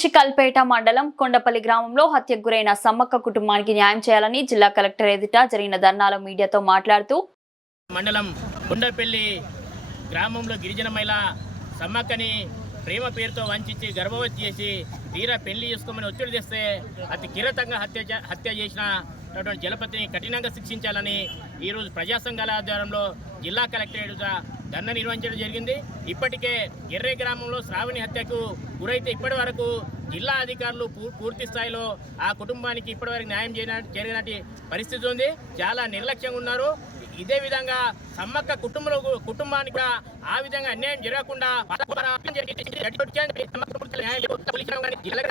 చికల్పేట మండలం కొండపల్లి గ్రామంలో హత్యకు గురైన సమ్మక్క కుటుంబానికి న్యాయం చేయాలని జిల్లా కలెక్టర్ ఎదుట జరిగిన ధర్నాలో మీడియాతో మాట్లాడుతూ మండలం కొండపల్లి గ్రామంలో గిరిజన మహిళ సమ్మక్కని ప్రేమ పేరుతో వంచి గర్భవతి చేసి తీరా పెళ్లి చేసుకోమని ఒత్తిడి తెస్తే అతి కిరతంగా హత్య చేసిన జలపతిని కఠినంగా శిక్షించాలని ఈరోజు ప్రజా సంఘాల ఆధ్వర్యంలో జిల్లా కలెక్టరేట్ ధర్నా నిర్వహించడం జరిగింది. ఇప్పటికే ఎర్రే గ్రామంలో శ్రావణి హత్యకు గురైతే ఇప్పటి వరకు జిల్లా అధికారులు పూర్తి స్థాయిలో ఆ కుటుంబానికి ఇప్పటివరకు న్యాయం జరిగినట్టు పరిస్థితి ఉంది. చాలా నిర్లక్ష్యంగా ఉన్నారు. ఇదే విధంగా సమ్మక్క కుటుంబానికి కూడా ఆ విధంగా అన్యాయం జరగకుండా జిల్లా